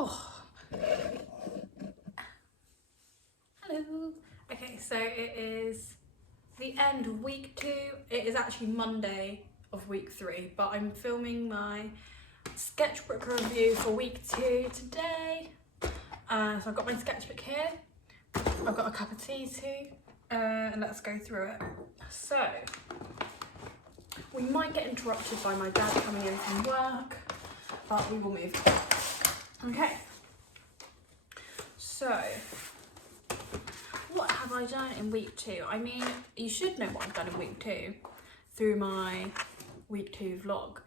Oh, hello. Okay, so it is the end of week 2. It is actually Monday of week 3, but I'm filming my sketchbook review for week 2 today. So I've got my sketchbook here. I've got a cup of tea too, and let's go through it. So we might get interrupted by my dad coming in from work, but we will move. Okay. So, what have I done in week 2? I mean, you should know what I've done in week 2 through my week 2 vlog.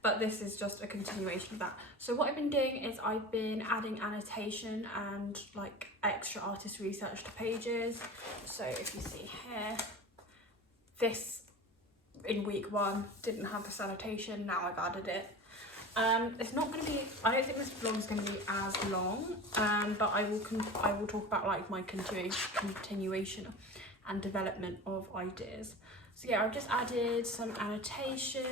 But this is just a continuation of that. So what I've been doing is I've been adding annotation and like extra artist research to pages. So if you see here, this in week 1 didn't have this annotation, now I've added it. It's not going to be, I don't think this vlog is going to be as long, but I will talk about like my continuation and development of ideas. So yeah, I've just added some annotation.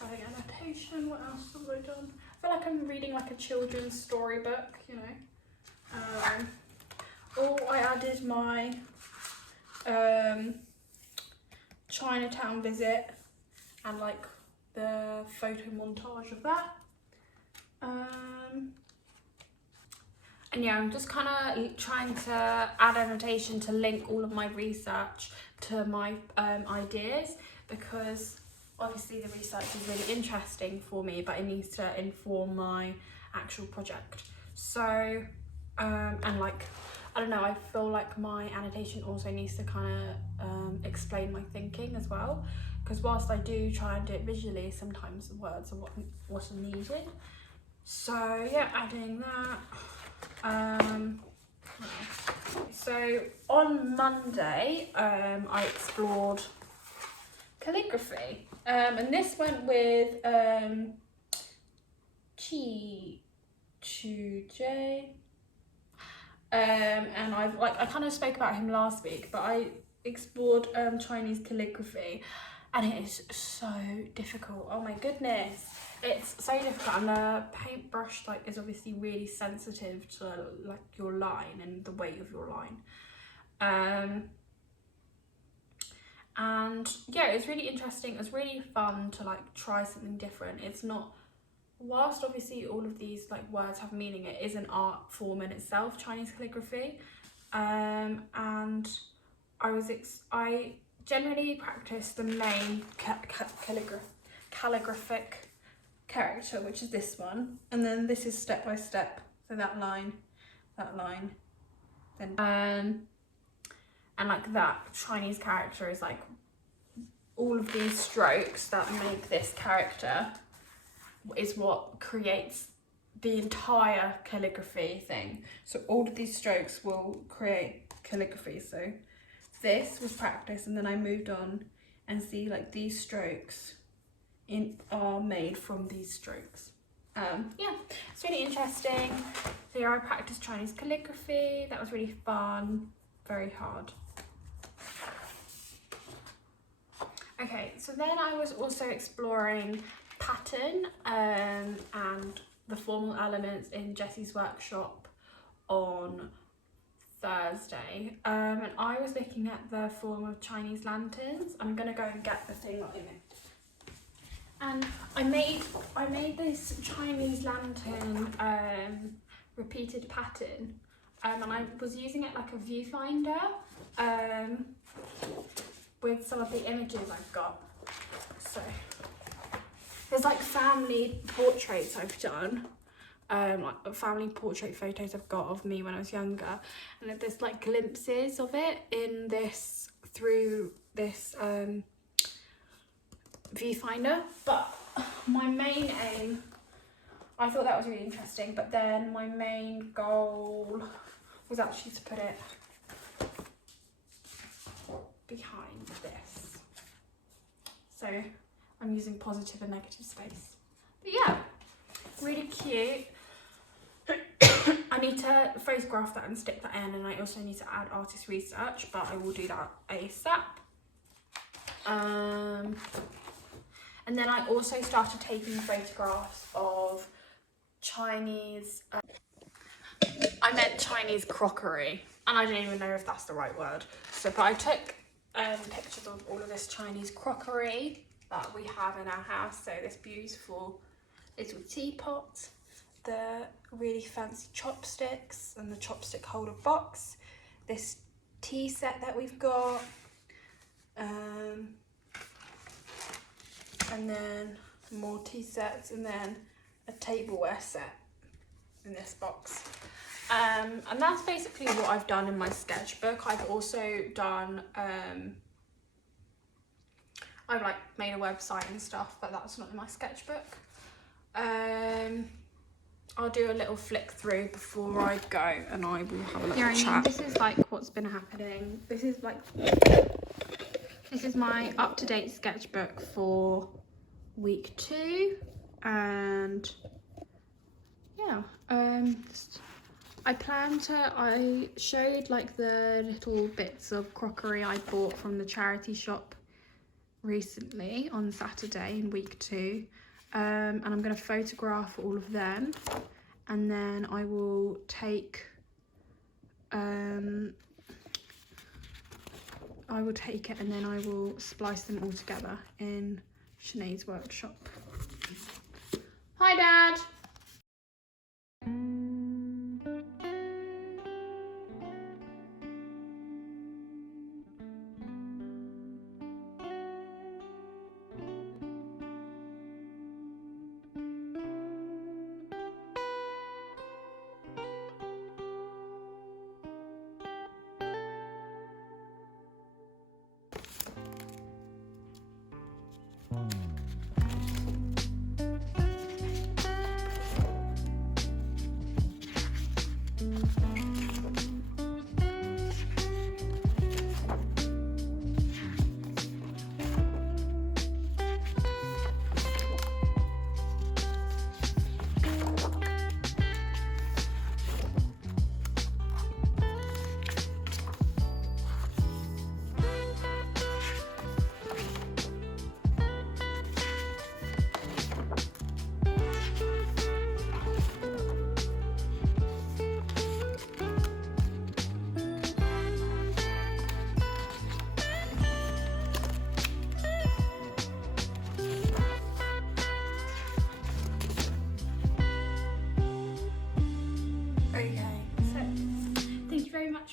Adding annotation, what else have I done? I feel like I'm reading like a children's storybook, you know. I added my Chinatown visit and like the photo montage of that. And yeah, I'm just kind of trying to add annotation to link all of my research to my ideas, because obviously the research is really interesting for me, but it needs to inform my actual project. So, and like, I don't know, I feel like my annotation also needs to kind of explain my thinking as well, because whilst I do try and do it visually, sometimes the words are what are needed. So yeah, adding that. So on Monday, I explored calligraphy, and this went with Chi. And I kind of spoke about him last week, but I explored Chinese calligraphy, and it is so difficult. Oh my goodness, it's so difficult, and the paintbrush like is obviously really sensitive to like your line and the weight of your line. And yeah, it was really interesting. It was really fun to like try something different. It's not, whilst obviously all of these like words have meaning, it is an art form in itself, Chinese calligraphy. And I generally practice the main calligraphic character, which is this one, and then this is step by step. So that line, then and like that Chinese character is like all of these strokes that make this character is what creates the entire calligraphy thing. So all of these strokes will create calligraphy. So this was practice, and then I moved on and see like these strokes are made from these strokes. Yeah, it's really interesting. So yeah, I practiced Chinese calligraphy. That was really fun, very hard. Okay, so then I was also exploring pattern and the formal elements in Jessie's workshop on Thursday, and I was looking at the form of Chinese lanterns. I'm gonna go and get the thing that I made. And I made this Chinese lantern repeated pattern, and I was using it like a viewfinder with some of the images I've got. So there's like family portraits I've done, like family portrait photos I've got of me when I was younger, and there's like glimpses of it in this through this viewfinder. But my main aim, I thought that was really interesting, but then my main goal was actually to put it behind this. So I'm using positive and negative space. But yeah, really cute. I need to photograph that and stick that in, and I also need to add artist research, but I will do that ASAP. And then I also started taking photographs of Chinese, I meant Chinese crockery, and I don't even know if that's the right word. So, but I took pictures of all of this Chinese crockery that we have in our house. So this beautiful little teapot, the really fancy chopsticks and the chopstick holder box, this tea set that we've got, and then more tea sets, and then a tableware set in this box. And that's basically what I've done in my sketchbook. I've also done, I've like made a website and stuff, but that's not in my sketchbook. I'll do a little flick through before I go, and I will have a little chat. This is like what's been happening. This is my up-to-date sketchbook for week 2, and yeah, I showed like the little bits of crockery I bought from the charity shop recently on Saturday in week 2, and I'm going to photograph all of them, and then I will take it, and then I will splice them all together in Sinead's workshop. Hi, Dad.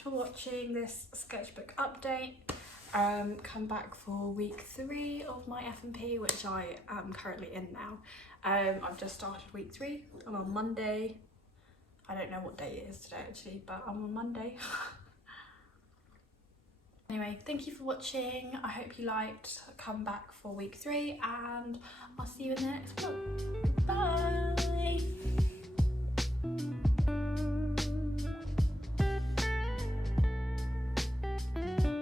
For watching this sketchbook update. Come back for week 3 of my F&P, which I am currently in now. I've just started week 3. I'm on Monday. I don't know what day it is today actually, but I'm on Monday. Anyway, thank you for watching. I hope you liked. Come back for week 3, and I'll see you in the next vlog.